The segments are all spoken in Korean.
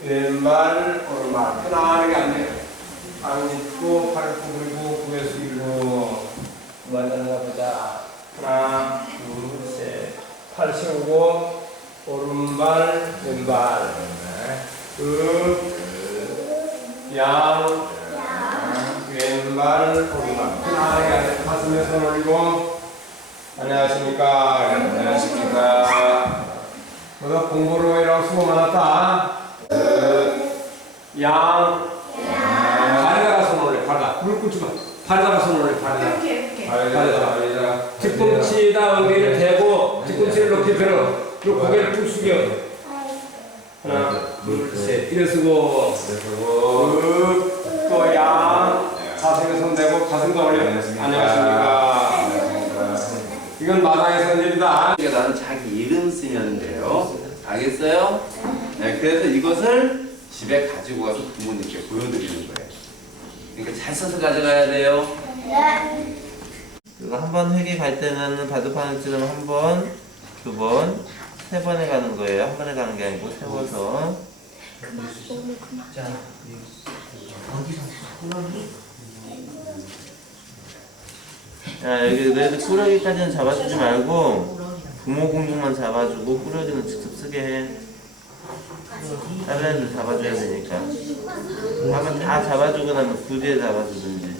왼발 오른발 편안하게 앉아요. 발 짚고 팔 구부리고 고개 숙이고 앉아 보자. 하나 둘셋팔 세우고 오른발 왼발 끝양 왼발 오른발 편안하게 앉아 가슴에 손 올리고. 안녕하십니까? 안녕하십니까? 너가 공부로 이라고 수고 많았다 양 발에다가 손 올려 발에다 물 꿇지 마. 발에다가 손 올려 발에다 이렇게 이렇게. 발에다가 발에다가 뒤꿈치에다 어깨를 대고 뒤꿈치를 높이 들어 그리고 고개를 쭉 숙여. 하나 둘셋. 일어서고. 또양 가슴에 손 대고 가슴도 올려. 안녕하십니까. 이건 마당에서 한 일이다. 나는 자기 이름 쓰면 돼요. 알겠어요? 네, 그래서 이것을 집에 가지고 가서 부모님께 보여드리는 거예요. 그러니까 잘 써서 가져가야 돼요. 그리고 한 번 회계 갈 때는 바둑판을처럼 한 번, 두 번, 세 번에 가는 거예요. 한 번에 가는 게 아니고 세워서. 자, 여기 그래도 꾸러기까지는 잡아주지 말고 부모 공중만 잡아주고 꾸러기는 직접 쓰게 해. 애들 잡아줘야 되니까. 한번 다 잡아주고 나면 그 뒤에 잡아주든지.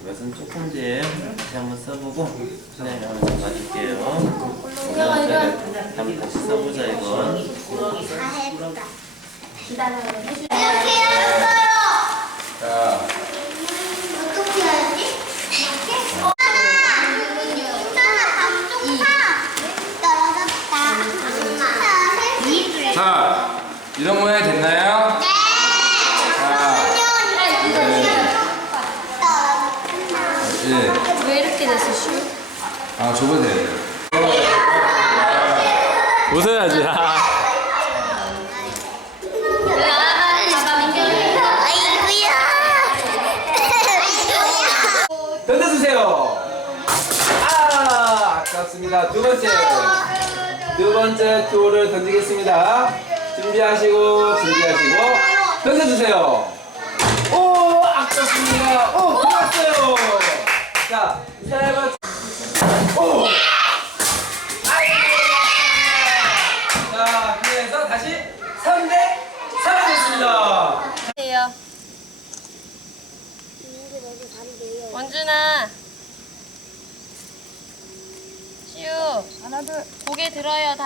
이것은 조금씩 다시 한번 써보고 선생님이 한번 잡아줄게요. 한번 다시 써보자 이건. 이렇게 했어요. 자 어떻게 해야지? 괜찮아, 감쪽파. 떨어졌다. 엄마. 자, 이런 모양이 됐나요? 네. 자, 예. 왜 이렇게 됐어 슈? 아, 저거 돼요. 웃어야지. 던져주세요. 아, 아깝습니다. 두 번째. 두 번째 투를 던지겠습니다. 준비하시고, 준비하시고, 던져주세요. 오, 아깝습니다. 오, 좋았어요. 자, 세 번째. 오! 아이고! 자, 그래서 다시 3대 3이 됐습니다. 해요. 원준아. 시우. 하나 둘. 고개 들어요 다.